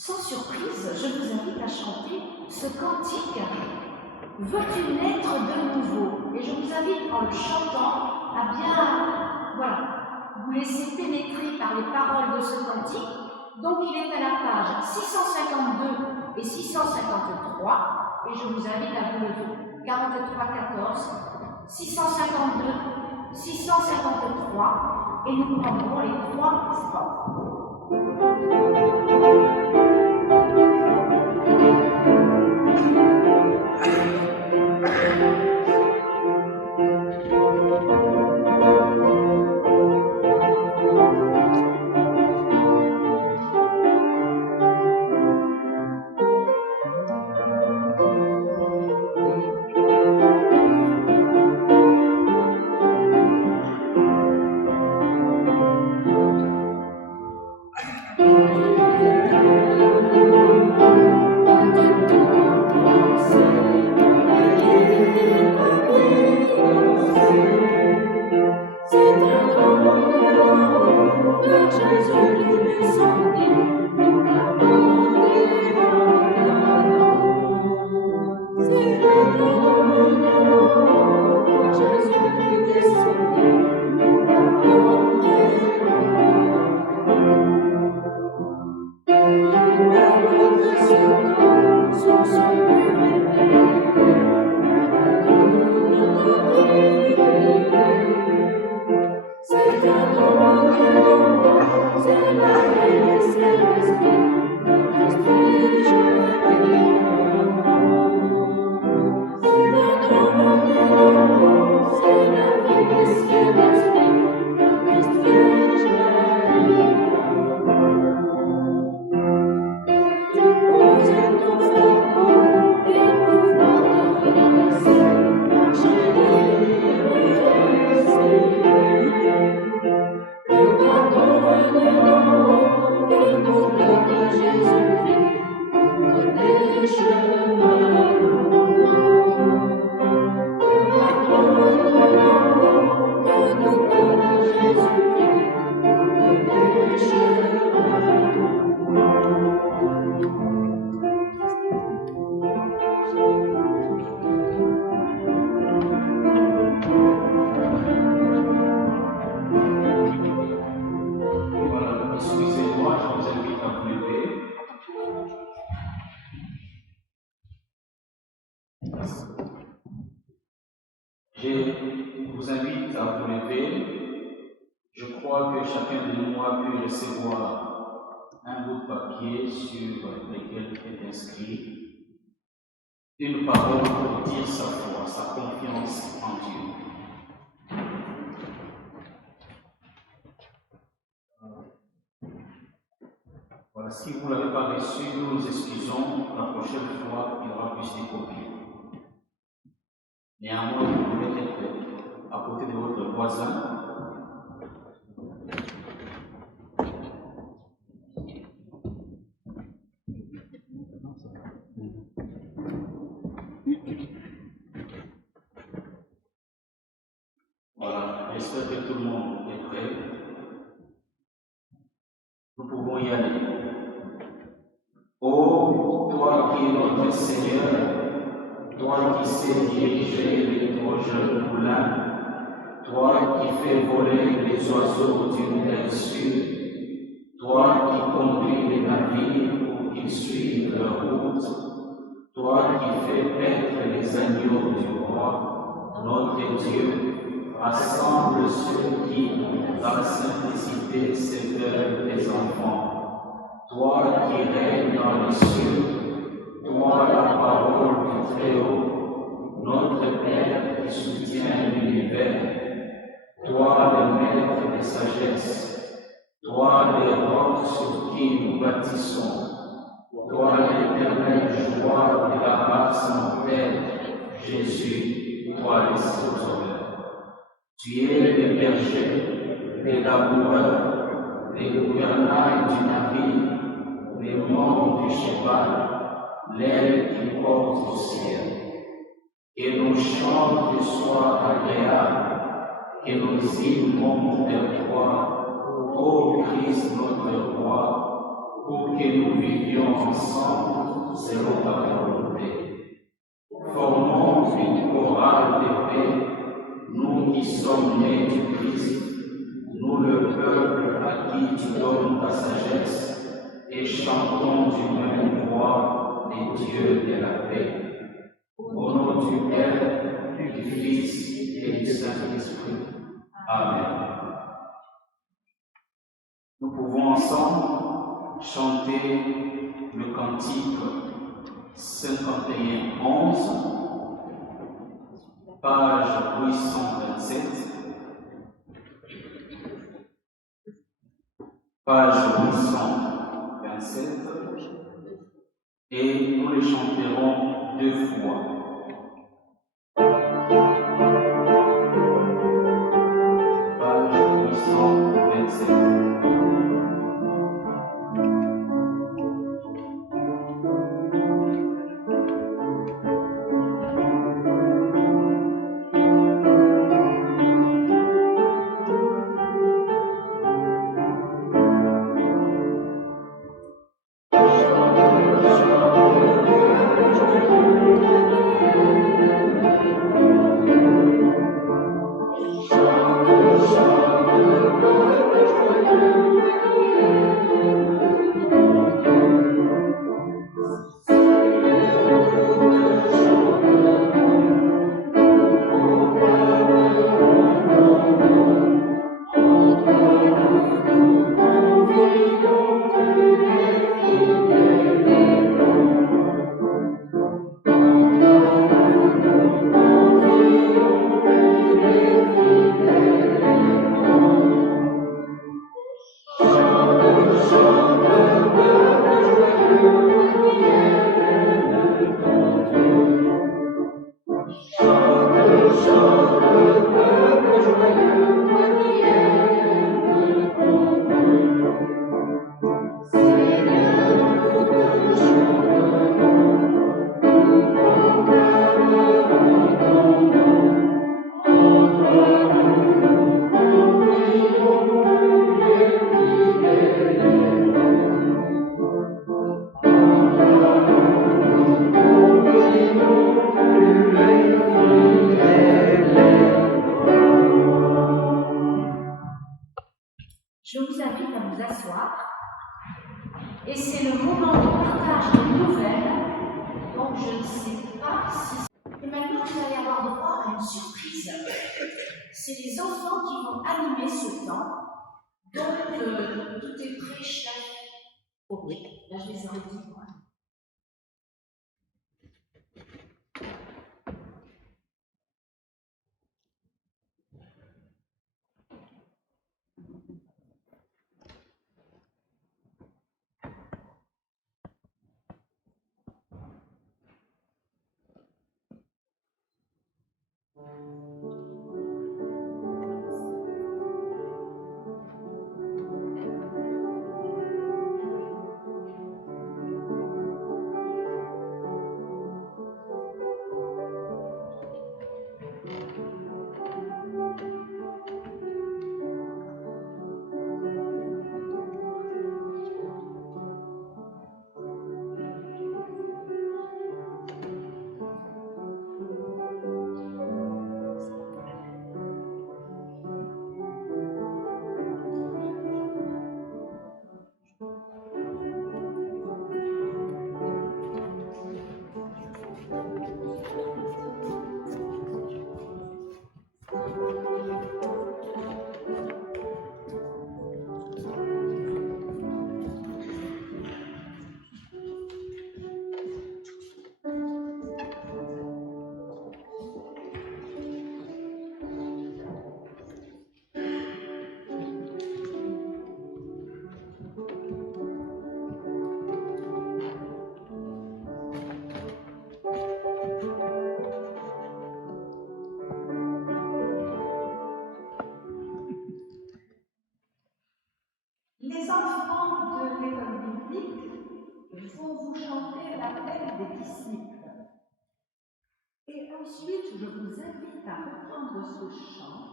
sans surprise, je vous invite à chanter ce cantique « Veux-tu naître de nouveau ?» Et je vous invite, en le chantant, à bien, vous laisser pénétrer par les paroles de ce cantique. Donc, il est à la page 652 et 653, et je vous invite à vous lever. 43-14, 652, 653, et nous prendrons les 3 strophes. Je vous invite à vous lever. Je crois que chacun de nous a pu recevoir un bout de papier sur lequel est inscrit une parole pour dire sa foi, sa confiance en Dieu. Voilà, si vous ne l'avez pas reçu, nous nous excusons. La prochaine fois, il y aura plus de copies. Néanmoins, vous pouvez être à côté de votre voisin. Voilà, j'espère que tout le monde est prêt. Nous pouvons y aller. Oh, toi qui es notre Seigneur, toi qui sais diriger les projets moulins, toi qui fais voler les oiseaux d'une mer sud, toi qui conduis les navires pour qu'ils suivent leur route, toi qui fais paître les agneaux du roi, notre Dieu, rassemble ceux qui, dans la simplicité, s'élèvent des enfants. Toi qui règnes dans les cieux, toi la parole du Très-Haut, notre Père qui soutient l'univers, toi le maître des sagesses, toi les rocs sur qui nous bâtissons, toi l'éternelle joie de la race mortelle, Jésus, toi le Sauveur. Tu es le berger, le laboureur, le gouvernail du navire, les membres du cheval, l'aile qui porte au ciel. Que nos chants te soient agréables, que nos hymnes montent vers toi, ô Christ notre roi, pour que nous vivions ensemble selon ta volonté. Formons une chorale de paix, nous qui sommes nés du Christ, nous le peuple à qui tu donnes ta sagesse, et chantons d'une même voix les dieux de la paix. Au nom du Père, du Fils et du Saint-Esprit. Amen. Nous pouvons ensemble chanter le cantique 51-11, page 827, page 827, et nous les chanterons 2 fois. Page 827. Je vous invite à vous asseoir et c'est le moment de partage de nouvelles. Donc je ne sais pas si... Et maintenant vous allez avoir droit à une surprise. C'est les enfants qui vont animer ce temps. Donc tout est prêt, chef. Ok, là je les aurais dit. Moi. Les enfants de l'école biblique vont vous chanter l'appel des disciples. Et ensuite, je vous invite à reprendre ce chant,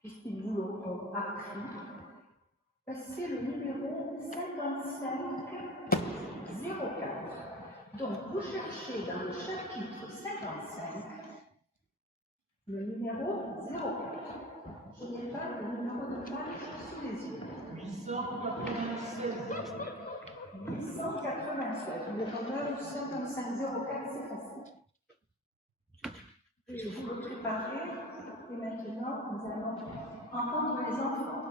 puisqu'ils vous l'auront appris, c'est le numéro 5504. Donc, vous cherchez dans le chapitre 55 le numéro 04. Je n'ai pas le numéro de page sous les yeux. 896. 896. Numéro 9, 5504, c'est facile. Et vous le préparez, et maintenant nous allons entendre les enfants.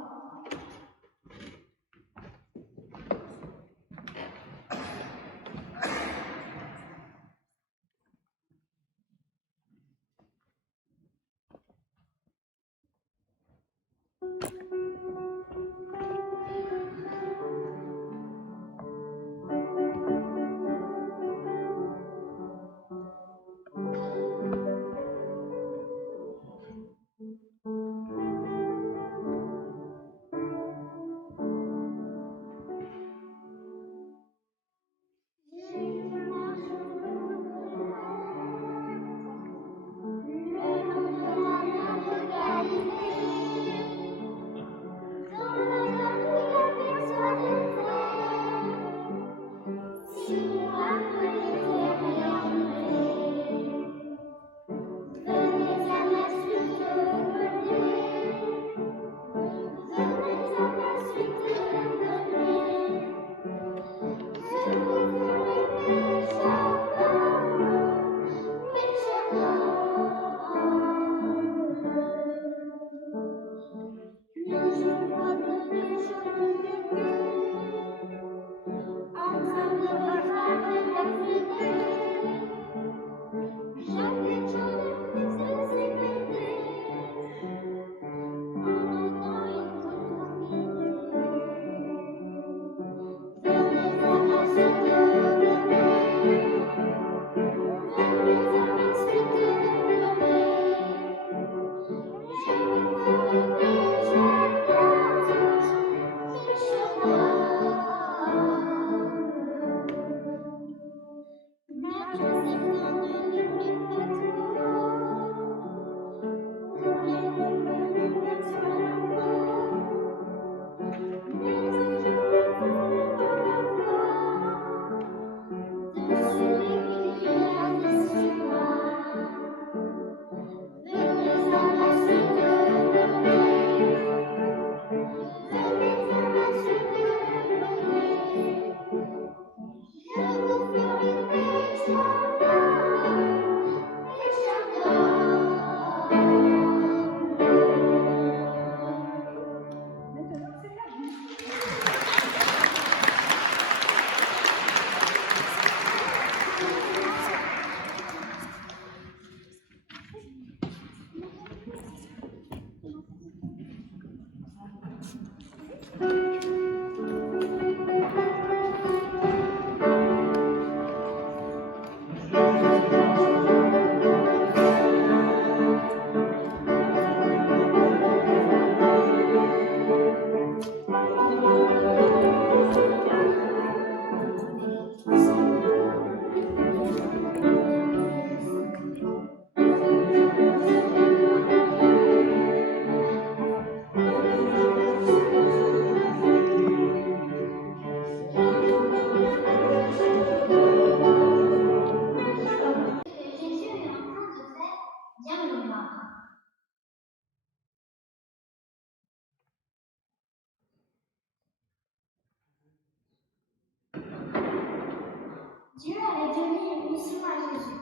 Dieu avait donné une mission à Jésus.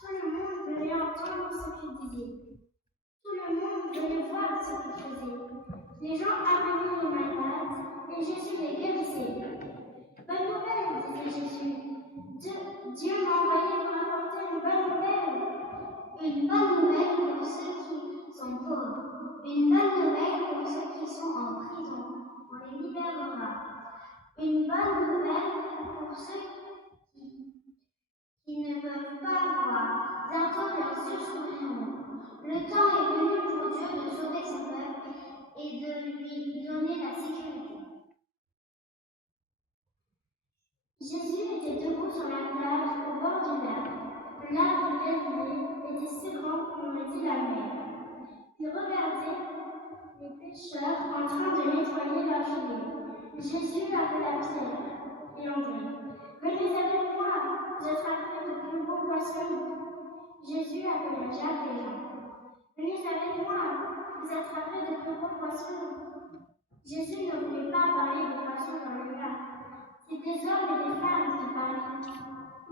Tout le monde venait entendre ce qu'il disait. Tout le monde venait voir ce qu'il faisait. Les gens amenaient les malades et Jésus les guérissait. Bonne nouvelle, disait Jésus. Dieu m'a envoyé pour apporter une bonne nouvelle. Une bonne nouvelle pour ceux qui sont pauvres. Une bonne nouvelle pour ceux qui sont en prison. On les libérera. Une bonne nouvelle pour ceux qui ne peuvent pas voir. Bientôt leurs yeux s'ouvriront. Le temps est venu pour Dieu de sauver son peuple et de lui donner la sécurité. Jésus était debout sur la plage au bord du lac. Le lac de Galilée était si grand qu'on le dit la mer. Il regardait les pêcheurs en train de nettoyer leur filet. Jésus appela Pierre et André. Venez avec moi, vous attraperez de plus beaux poissons. Jésus appela Jacques et Jean. Venez avec moi, vous attraperez de plus beaux poissons. Jésus ne voulait pas parler des poissons dans le lac. C'est des hommes et des femmes qui parlaient.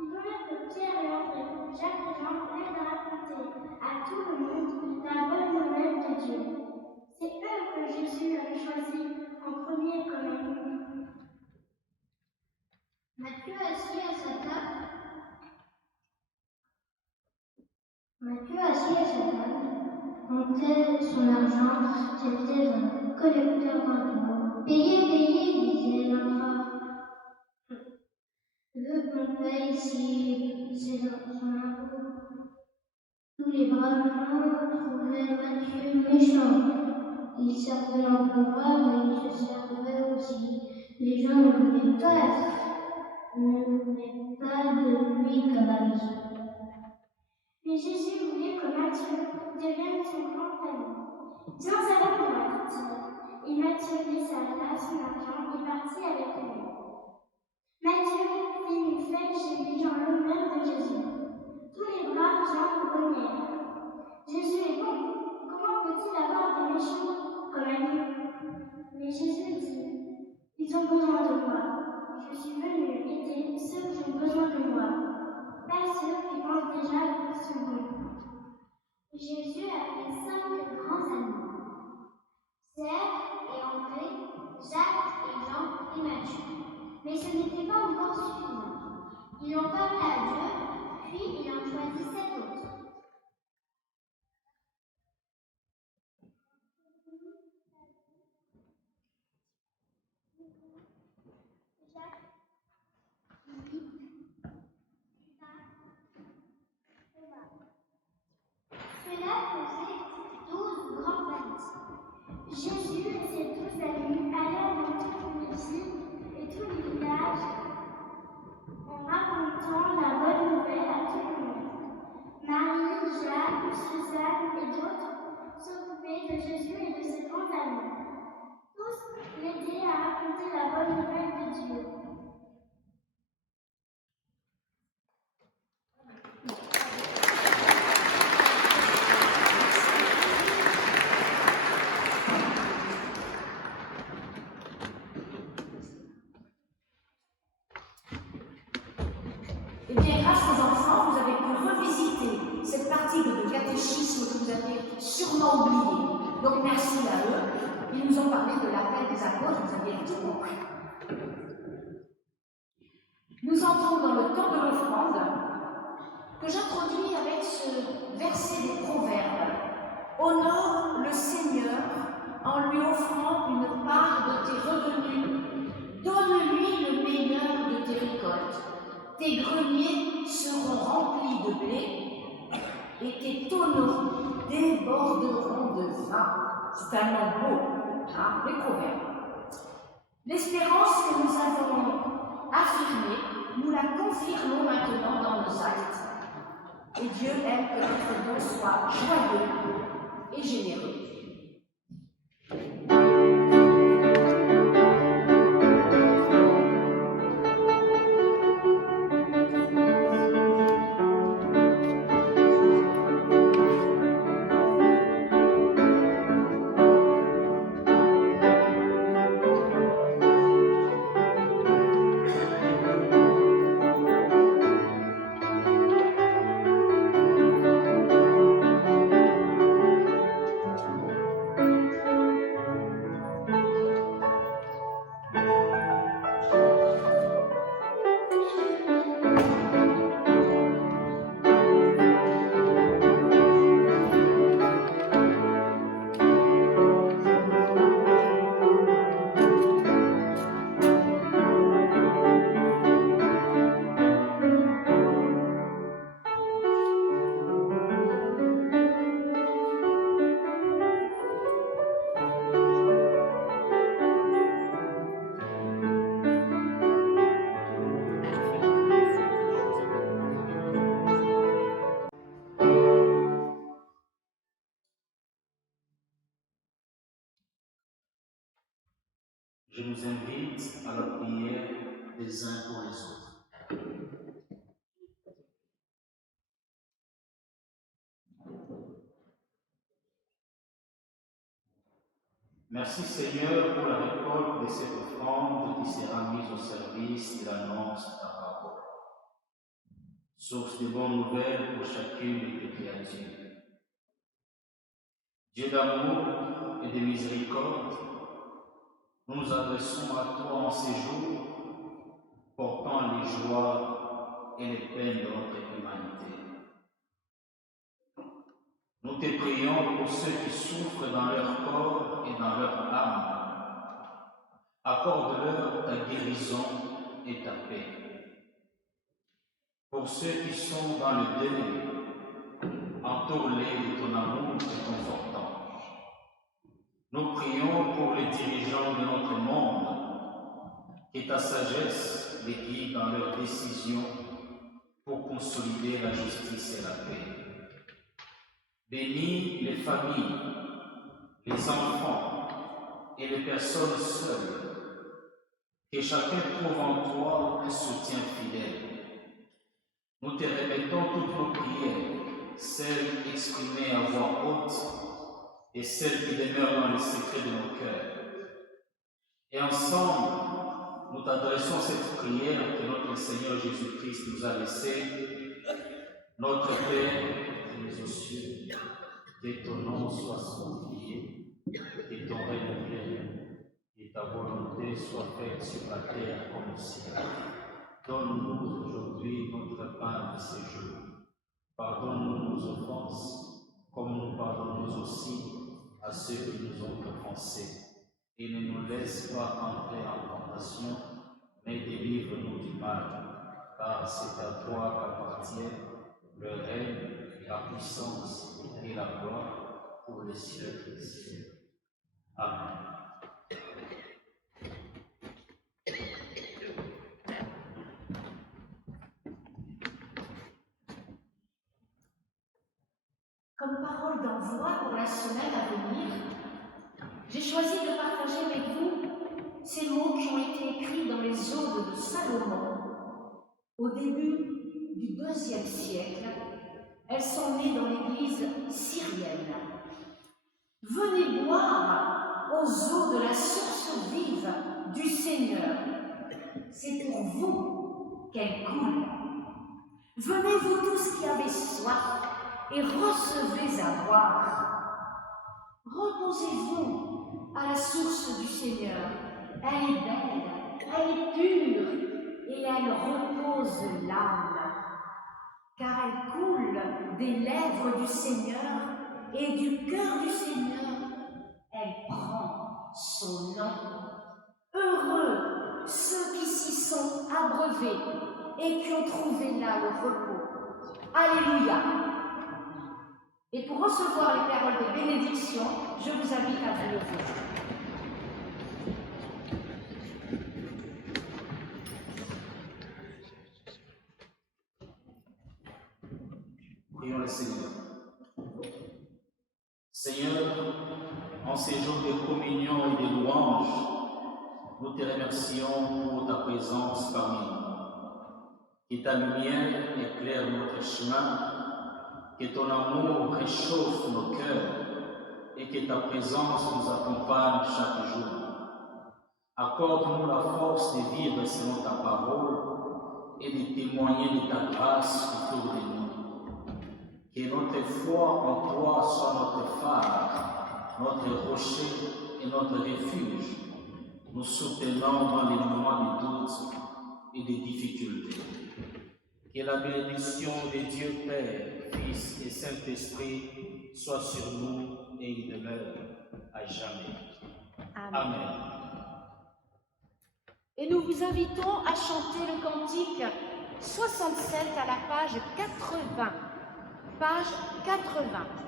Ils voulaient que Pierre et André, Jacques et Jean viennent raconter à tout le monde la bonne nouvelle de Dieu. C'est eux que Jésus avait choisis en premier comme amis. Matthieu assis à sa table. Comptait son argent, c'était un collecteur d'impôts. Payez, disait l'empereur. Veut qu'on paye son impôt. Tous les braves gens trouvaient Matthieu méchant. Il servait l'empereur, mais il se servait aussi. Les gens ne voulaient pas de lui comme ami. Mais Jésus voulait que Matthieu devienne son grand ami. Viens avec moi, dit-il. Et Matthieu laissa là son argent et partit avec lui. Matthieu fit une fête chez les gens l'honneur de Jésus. Tous les braves gens grognèrent. Jésus est bon. Comment peut-il avoir des méchants comme amis? Mais Jésus dit, ils ont besoin de moi. Je suis venu aider ceux qui ont besoin de moi, pas ceux qui pensent déjà qu'ils sont bons. Jésus avait 5 grands amis, Pierre et André, Jacques et Jean et Matthieu. Mais ce n'était pas encore suffisant. Ils ont parlé à Dieu, puis il en choisit 7 autres. Jacques, cela faisait 12 grands amis. Jésus et ses 12 amis allèrent dans toutes les villes et tous les villages en racontant la bonne nouvelle à tout le monde. Marie, Jacques, Suzanne et d'autres s'occupaient de Jésus et de ses grands amis. Tous l'aidaient à raconter la bonne nouvelle de Dieu. Eh bien, grâce aux enfants, vous avez pu revisiter cette partie de catéchisme que vous avez sûrement oubliée. Donc, merci à eux. Ils nous ont parlé de l'appel des apôtres, vous avez tout compris. Nous entrons dans le temps de l'offrande que j'introduis avec ce verset des Proverbes. Honore le Seigneur en lui offrant une part de tes revenus. Donne-lui le meilleur de tes récoltes. Tes greniers seront remplis de blé et tes tonneaux déborderont de vin. C'est un nom beau, hein, les Proverbes. L'espérance que nous avons affirmée, nous la confirmons maintenant dans nos actes. Et Dieu aime que notre don soit joyeux et généreux. Je nous invite à la prière des uns pour les autres. Merci Seigneur pour la récolte de cette offrande qui sera mise au service de l'annonce de ta parole. Source de bonnes nouvelles pour chacune de tes créatures. Dieu d'amour et de miséricorde, nous nous adressons à toi en ces jours, portant les joies et les peines de notre humanité. Nous te prions pour ceux qui souffrent dans leur corps et dans leur âme. Accorde-leur ta guérison et ta paix. Pour ceux qui sont dans le deuil, entoure-les de ton amour réconfortant. Nous prions pour les dirigeants de notre monde, que ta sagesse les guide dans leurs décisions pour consolider la justice et la paix. Bénis les familles, les enfants et les personnes seules, que chacun trouve en toi un soutien fidèle. Nous te remettons toutes nos prières, celles exprimées à voix haute et celles qui demeurent dans les secrets de nos cœurs. Et ensemble, nous t'adressons cette prière que notre Seigneur Jésus-Christ nous a laissée. Notre Père, qui es aux cieux, que ton nom soit sanctifié, que ton règne vienne, et ta volonté soit faite sur la terre comme au ciel. Donne-nous aujourd'hui notre pain de ce jour. Pardonne-nous nos offenses, comme nous pardonnons aussi à ceux qui nous ont offensés. Et ne nous laisse pas entrer en tentation, mais délivre-nous du mal, car c'est à toi qu'appartient le règne, la puissance et la gloire pour les siècles des siècles. Amen. Comme parole d'envoi pour la semaine à venir, j'ai choisi de partager avec vous ces mots qui ont été écrits dans les Odes de Salomon au début du IIe siècle. Elles sont nées dans l'église syrienne. Venez boire aux eaux de la source vive du Seigneur. C'est pour vous qu'elle coule. Venez vous tous qui avez soif et recevez à boire. Reposez-vous à la source du Seigneur. Elle est belle, elle est pure et elle repose l'âme. Car elle coule des lèvres du Seigneur et du cœur du Seigneur, elle prend son nom. Heureux ceux qui s'y sont abreuvés et qui ont trouvé là le repos. Alléluia. Et pour recevoir les paroles de bénédiction, je vous invite à vous lever. Prions le Seigneur. Seigneur, en ces jours de communion et de louange, nous te remercions pour ta présence parmi nous. Que ta lumière éclaire notre chemin, que ton amour réchauffe nos cœurs et que ta présence nous accompagne chaque jour. Accorde-nous la force de vivre selon ta parole et de témoigner de ta grâce autour de nous. Que notre foi en toi soit notre phare, notre rocher et notre refuge, nous soutenant dans les moments de doute et de difficultés. Que la bénédiction de Dieu Père, Fils et Saint-Esprit soit sur nous et il demeure à jamais. Amen. Et nous vous invitons à chanter le cantique 67 à la page 80. Page 80.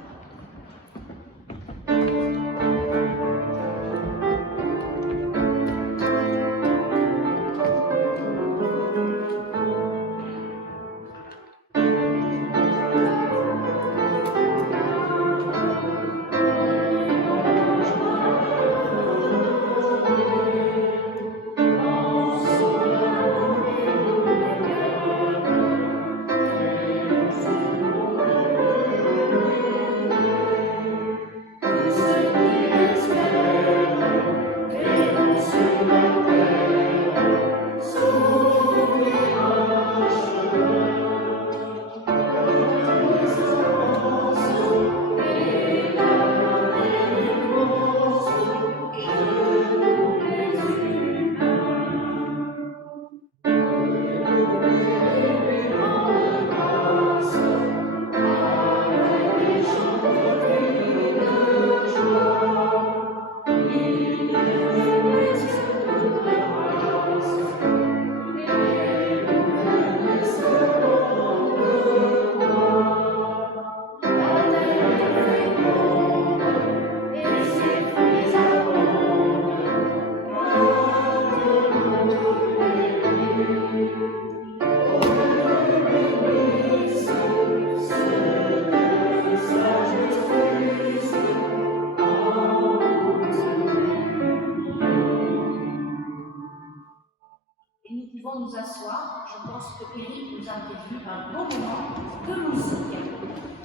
pouvons nous asseoir. Je pense que Eric nous a prévenu un bon moment de musique.